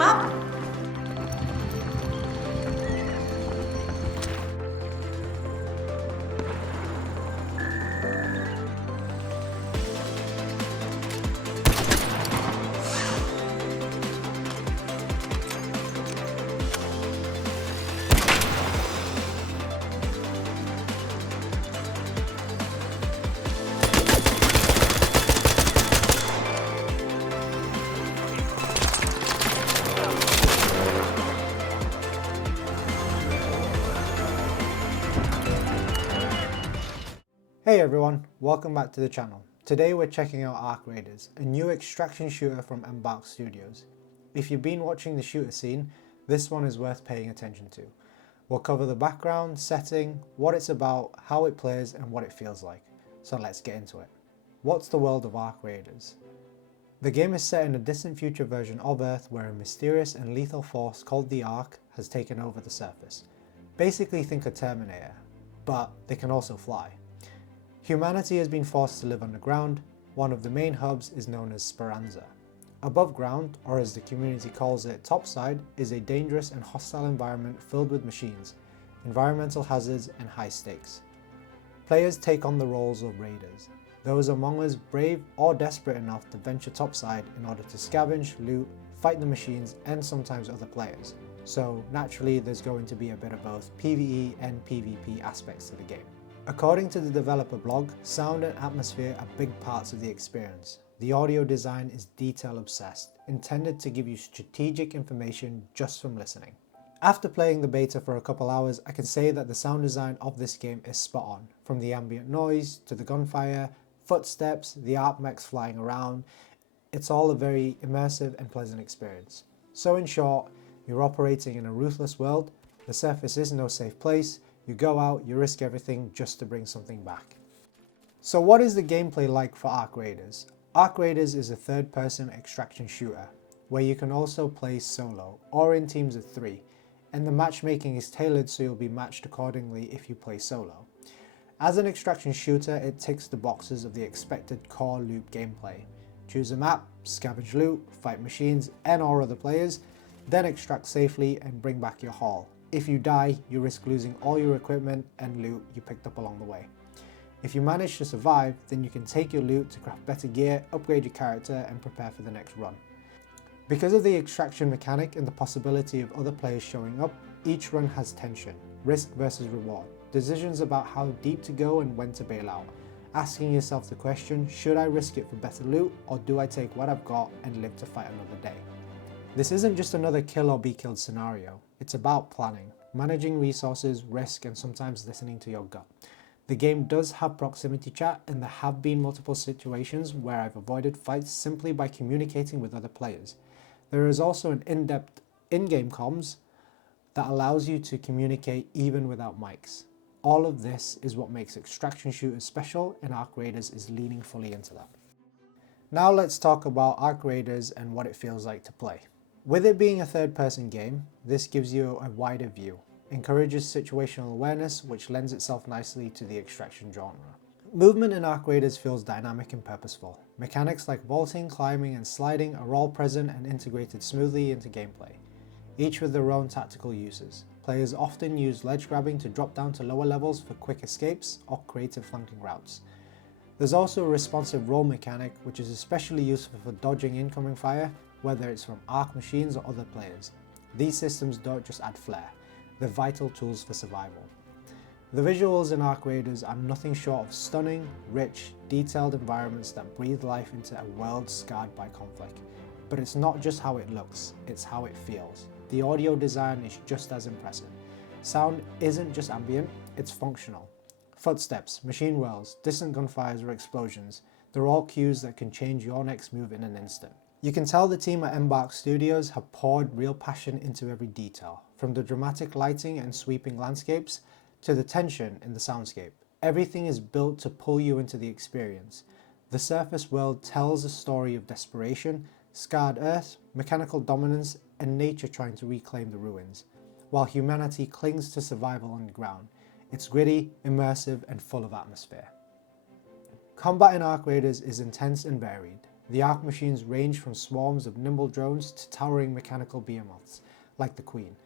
team up? Hey everyone, welcome back to the channel. Today we're checking out Arc Raiders, a new extraction shooter from Embark Studios. If you've been watching the shooter scene, this one is worth paying attention to. We'll cover the background, setting, what it's about, how it plays and what it feels like. So let's get into it. What's the world of Arc Raiders? The game is set in a distant future version of Earth where a mysterious and lethal force called the Ark has taken over the surface. Basically think a Terminator, but they can also fly. Humanity has been forced to live underground. One of the main hubs is known as Speranza. Above ground, or as the community calls it, topside, is a dangerous and hostile environment filled with machines, environmental hazards and high stakes. Players take on the roles of raiders, those among us brave or desperate enough to venture topside in order to scavenge, loot, fight the machines and sometimes other players. So naturally there's going to be a bit of both PvE and PvP aspects to the game. According to the developer blog, sound and atmosphere are big parts of the experience. The audio design is detail obsessed, intended to give you strategic information just from listening. After playing the beta for a couple hours, I can say that the sound design of this game is spot on, from the ambient noise to the gunfire, footsteps, the ARC mechs flying around. It's all a very immersive and pleasant experience. So in short, you're operating in a ruthless world, the surface is no safe place. You go out, you risk everything just to bring something back. So what is the gameplay like for Arc Raiders? Arc Raiders is a third-person extraction shooter, where you can also play solo, or in teams of 3, and the matchmaking is tailored so you'll be matched accordingly if you play solo. As an extraction shooter, it ticks the boxes of the expected core loop gameplay. Choose a map, scavenge loot, fight machines and or other players, then extract safely and bring back your haul. If you die, you risk losing all your equipment and loot you picked up along the way. If you manage to survive, then you can take your loot to craft better gear, upgrade your character and prepare for the next run. Because of the extraction mechanic and the possibility of other players showing up, each run has tension, risk versus reward, decisions about how deep to go and when to bail out, asking yourself the question, should I risk it for better loot or do I take what I've got and live to fight another day? This isn't just another kill or be killed scenario, it's about planning, managing resources, risk and sometimes listening to your gut. The game does have proximity chat and there have been multiple situations where I've avoided fights simply by communicating with other players. There is also an in-depth in-game comms that allows you to communicate even without mics. All of this is what makes extraction shooters special and Arc Raiders is leaning fully into that. Now let's talk about Arc Raiders and what it feels like to play. With it being a third-person game, this gives you a wider view, encourages situational awareness, which lends itself nicely to the extraction genre. Movement in Arc Raiders feels dynamic and purposeful. Mechanics like vaulting, climbing and sliding are all present and integrated smoothly into gameplay, each with their own tactical uses. Players often use ledge grabbing to drop down to lower levels for quick escapes or creative flanking routes. There's also a responsive roll mechanic, which is especially useful for dodging incoming fire, whether it's from Arc machines or other players. These systems don't just add flair, they're vital tools for survival. The visuals in Arc Raiders are nothing short of stunning, rich, detailed environments that breathe life into a world scarred by conflict. But it's not just how it looks, it's how it feels. The audio design is just as impressive. Sound isn't just ambient, it's functional. Footsteps, machine whirls, distant gunfires or explosions, they're all cues that can change your next move in an instant. You can tell the team at Embark Studios have poured real passion into every detail, from the dramatic lighting and sweeping landscapes to the tension in the soundscape. Everything is built to pull you into the experience. The surface world tells a story of desperation, scarred Earth, mechanical dominance, and nature trying to reclaim the ruins, while humanity clings to survival underground. It's gritty, immersive, and full of atmosphere. Combat in Arc Raiders is intense and varied. The Ark machines range from swarms of nimble drones to towering mechanical behemoths, like the Queen,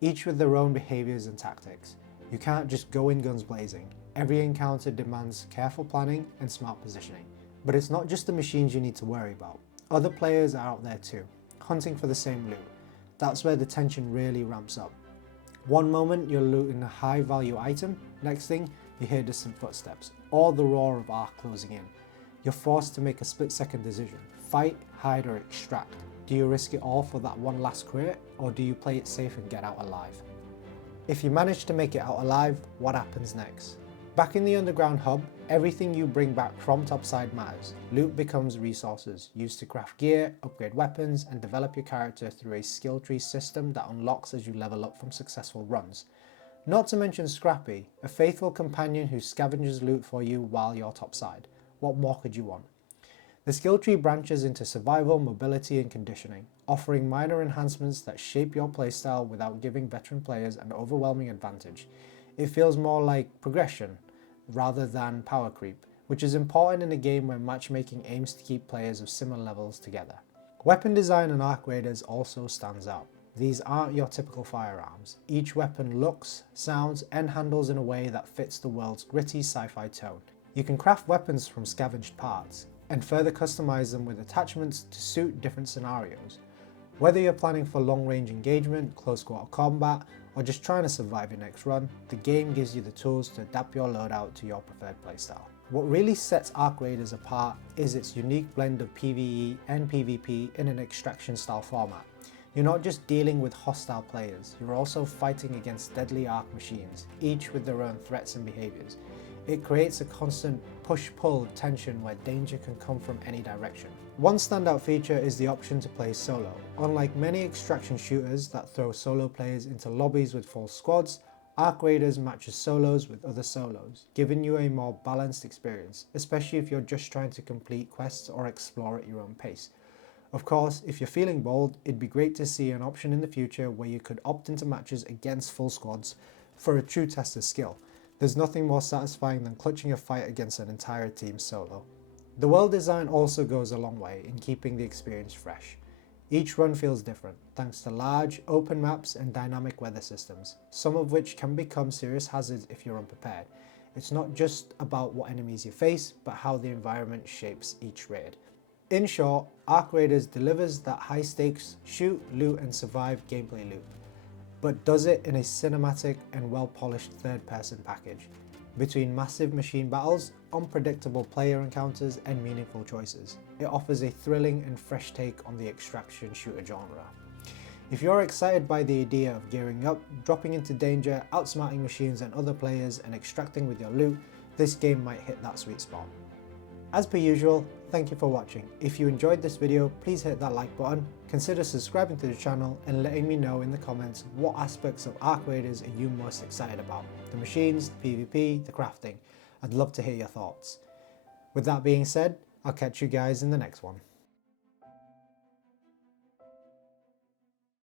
each with their own behaviours and tactics. You can't just go in guns blazing. Every encounter demands careful planning and smart positioning. But it's not just the machines you need to worry about. Other players are out there too, hunting for the same loot. That's where the tension really ramps up. One moment you're looting a high value item, next thing you hear distant footsteps, or the roar of Ark closing in. You're forced to make a split-second decision: fight, hide, or extract. Do you risk it all for that one last crate, or do you play it safe and get out alive? If you manage to make it out alive, what happens next? Back in the underground hub, everything you bring back from topside matters. Loot becomes resources, used to craft gear, upgrade weapons, and develop your character through a skill tree system that unlocks as you level up from successful runs. Not to mention Scrappy, a faithful companion who scavenges loot for you while you're topside. What more could you want? The skill tree branches into survival, mobility, and conditioning, offering minor enhancements that shape your playstyle without giving veteran players an overwhelming advantage. It feels more like progression rather than power creep, which is important in a game where matchmaking aims to keep players of similar levels together. Weapon design on Ark Raiders also stands out. These aren't your typical firearms. Each weapon looks, sounds, and handles in a way that fits the world's gritty sci-fi tone. You can craft weapons from scavenged parts, and further customize them with attachments to suit different scenarios. Whether you're planning for long-range engagement, close quarter combat, or just trying to survive your next run, the game gives you the tools to adapt your loadout to your preferred playstyle. What really sets Ark Raiders apart is its unique blend of PvE and PvP in an extraction style format. You're not just dealing with hostile players, you're also fighting against deadly Ark machines, each with their own threats and behaviours. It creates a constant push-pull tension where danger can come from any direction. One standout feature is the option to play solo. Unlike many extraction shooters that throw solo players into lobbies with full squads, Ark Raiders matches solos with other solos, giving you a more balanced experience, especially if you're just trying to complete quests or explore at your own pace. Of course, if you're feeling bold, it'd be great to see an option in the future where you could opt into matches against full squads for a true test of skill. There's nothing more satisfying than clutching a fight against an entire team solo. The world design also goes a long way in keeping the experience fresh. Each run feels different, thanks to large, open maps and dynamic weather systems, some of which can become serious hazards if you're unprepared. It's not just about what enemies you face, but how the environment shapes each raid. In short, Ark Raiders delivers that high stakes, shoot, loot and survive gameplay loop, but does it in a cinematic and well-polished third-person package. Between massive machine battles, unpredictable player encounters, and meaningful choices, it offers a thrilling and fresh take on the extraction shooter genre. If you're excited by the idea of gearing up, dropping into danger, outsmarting machines and other players, and extracting with your loot, this game might hit that sweet spot. As per usual, thank you for watching. If you enjoyed this video, please hit that like button, consider subscribing to the channel and letting me know in the comments what aspects of Ark Raiders are you most excited about. The machines, the PvP, the crafting. I'd love to hear your thoughts. With that being said, I'll catch you guys in the next one.